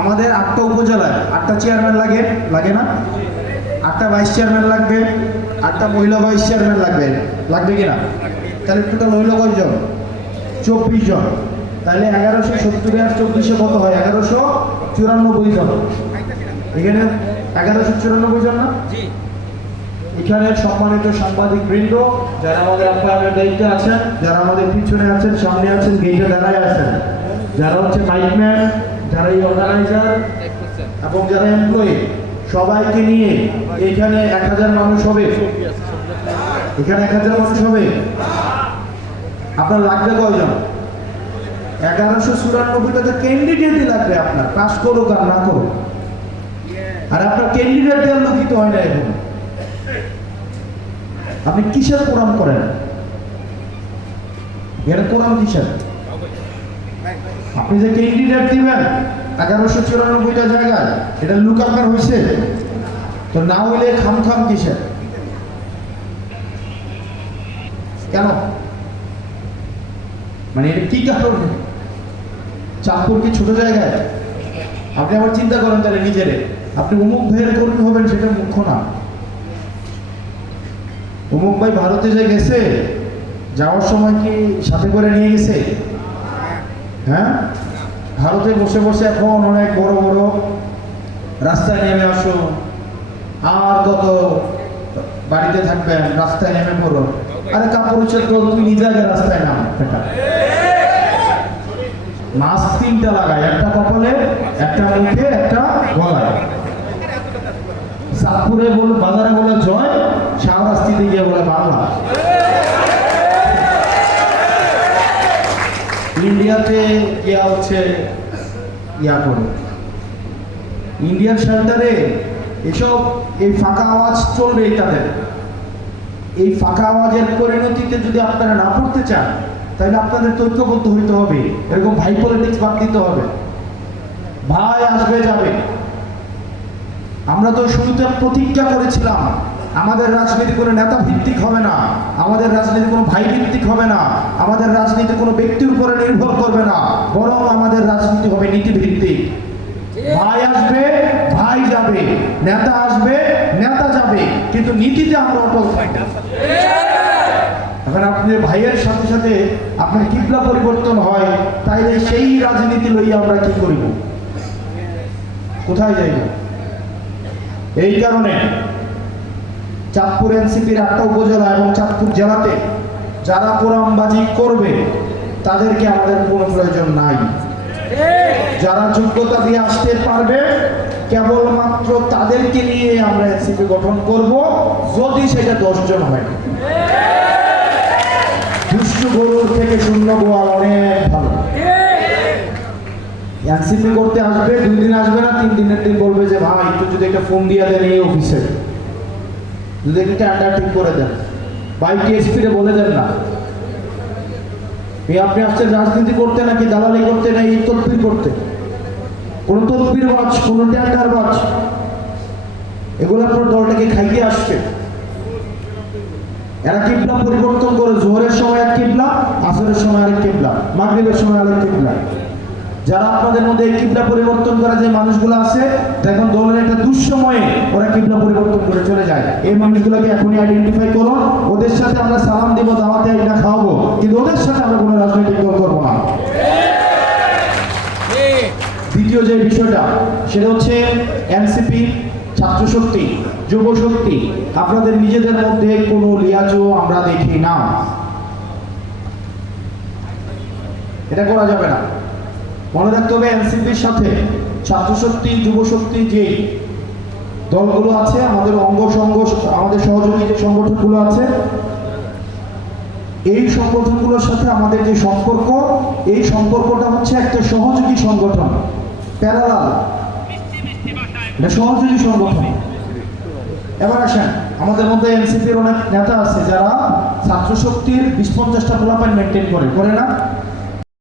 আমাদের আটটা উপজেলায় আটটা চেয়ারম্যান লাগে লাগে না? আটটা ভাইস চেয়ারম্যান লাগবে আটটা মহিলা ভাইস চেয়ারম্যান লাগবে লাগবে কিনা? তাহলে টোটাল হইল কয়জন? চব্বিশ জন। তাহলে এগারোশো সত্তরে আর চব্বিশে কত হয়? এগারোশো চুরানব্বই জন। এখানে এগারোশো চুরানব্বই জন না? এখানে সম্মানিত সাংবাদিক বৃন্দ যারা আমাদের আপ্যায়নের দায়িত্বে আছেন যারা আমাদের পিছনে আছেন সামনে আছেন গেটে দাঁড়ায় আছেন যারা হচ্ছে মাইকম্যান যারা এই অর্গানাইজার এবং যারা এমপ্লয়ি সবাইকে নিয়ে এখানে এক হাজার মানুষ হবে। এখানে এক হাজার মানুষ হবে। আপনার লাগবে কয়জন? এগারোশো চুরানব্বইটা তো ক্যান্ডিডেটই লাগবে আপনার। পাস করুক আর না করুক। আর আপনার ক্যান্ডিডেট দেওয়ার লোকিত হয় না এখন। আপনি কিসের কোরআন করেন? এটা কোরআন কিসের? আপনি যে ক্যান্ডিডেট দিবেন, এগারোশো চুরানব্বইটা জায়গায়, এটা লুকাকার হয়েছে তো না হইলে খাম খাম কিসের? কেন? মানে এটা কি কারণ? চাঁদপুর কি ছোট জায়গায়? আপনি আবার চিন্তা করেন তাহলে নিজেরে। আপনি অমুক ভাইয়ের কর্মী হবেন, সেটা মুখ্য না। অমুক ভাই ভারতে যে গেছে, যাওয়ার সময় কি সাথে করে নিয়ে গেছে? হ্যাঁ? ভারতে বসে বসে এখন অনেক বড় বড় রাস্তায় নেমে আসো। আর কত বাড়িতে থাকবেন, রাস্তায় নেমে পড়ো। আরে কাপড়ের তো তুমি নিজে আগে রাস্তায় নাম এটা মাস্ক তিনটা লাগায় একটা কপালে, একটা মুখে, একটা গলায়। সাতপুরে বলে বাজারে বলে জয়, শাহরাস্তিতে গিয়ে বলে বাংলা। ইন্ডিয়াতে গিয়া হচ্ছে ইয়া করে। ইন্ডিয়ান সেন্টারে এসব এই ফাঁকা আওয়াজ চলবে তাদের। এই ফাঁকা আওয়াজের পরিণতিতে যদি আপনারা না পড়তে চান, তাহলে আপনাদের ঐক্যবদ্ধ হইতে হবে। এরকম ভাই পলিটিক্স বাদ দিতে হবে। ভাই আসবে যাবে। আমরা তো শুরুতে প্রতিজ্ঞা করেছিলাম আমাদের রাজনীতি কোনো নেতা ভিত্তিক হবে না। আমাদের রাজনীতি কোনো ভাই ভিত্তিক হবে না। আমাদের রাজনীতি কোনো ব্যক্তির উপরে নির্ভর করবে না। বরং আমাদের রাজনীতি হবে নীতি ভিত্তিক ভাই আসবে, ভাই যাবে। নেতা আসবে, নেতা যাবে। কিন্তু নীতিতে আমরা অটল এখন আপনি ভাইয়ের সাথে সাথে আপনার কিবলা পরিবর্তন হয়, তাইলে সেই রাজনীতি লইয়া আমরা কি করিব? কোথায় যাইব? এই কারণে চাঁদপুর এনসিপির আটটা উপজেলা এবং চাঁদপুর জেলাতে যারা কোরআনবাজি করবে, তাদেরকে আমাদের কোনো প্রয়োজন নাই। যারা যোগ্যতা দিয়ে আসতে পারবে, কেবলমাত্র তাদেরকে নিয়ে আমরা এনসিপি গঠন করব, যদি সেটা দশজন হয়। দুষ্টু গরুর থেকে শূন্য গোয়াল অনেক ভালো। এনসিপি করতে আসবে, দুই দিন আসবে না, তিন দিনের দিন বলবে যে, ভাই একটু যদি একটা ফোন দিয়ে দেন এই অফিসে। যদি টেন্ডার ঠিক করে দেন। বলে দেন না। আপনি আসছেন রাজনীতি করতে নাকি দালালি করতে না এই করতে? কোন তদবির বাজ কোন টেন্ডার বাজ এগুলো আপনার দলটাকে খাইয়ে আসছে। এরা কিবলা পরিবর্তন করে জোহরের সময় এক কিবলা, আসরের সময় আরেক কিবলা, মাগরিবের সময় আরেক কিবলা। যারা আপনাদের মধ্যে এই কিবলা পরিবর্তন করা যে মানুষগুলো আছে, দেখুন দলের একটা দুঃসময়ে ওরা কিবলা পরিবর্তন করে চলে যায়। এই মানুষগুলোকে এখনই আইডেন্টিফাই করুন। ওদের সাথে আমরা সালাম দিব, দাওয়াতে না খাওয়াবো। কিন্তু ওদের সাথে আমরা কোনো রাজনৈতিক দল করব না। দ্বিতীয় যে বিষয়টা, সেটা হচ্ছে এনসিপি, ছাত্র শক্তি, যুব শক্তি। আপনাদের নিজেদের মধ্যে কোনো লিয়াজও আমরা দেখি না। এটা করা যাবে না। মনে রাখতে হবে এনসিপির সাথে ছাত্র শক্তি যুব শক্তি যে দলগুলো আছে, আমাদের অঙ্গ সংঘ, আমাদের সহযোগী যে সংগঠনগুলো আছে, এই সংগঠনগুলোর সাথে আমাদের যে সম্পর্ক, এই সম্পর্কটা হচ্ছে একটা সহযোগী সংগঠন প্যারালাল সহযোগী সংগঠন। এবার আসেন, আমাদের মধ্যে এনসিপির অনেক নেতা আছে যারা ছাত্র শক্তির বিশ পঞ্চাশটা পোলাপাইন মেনটেন করে করে না?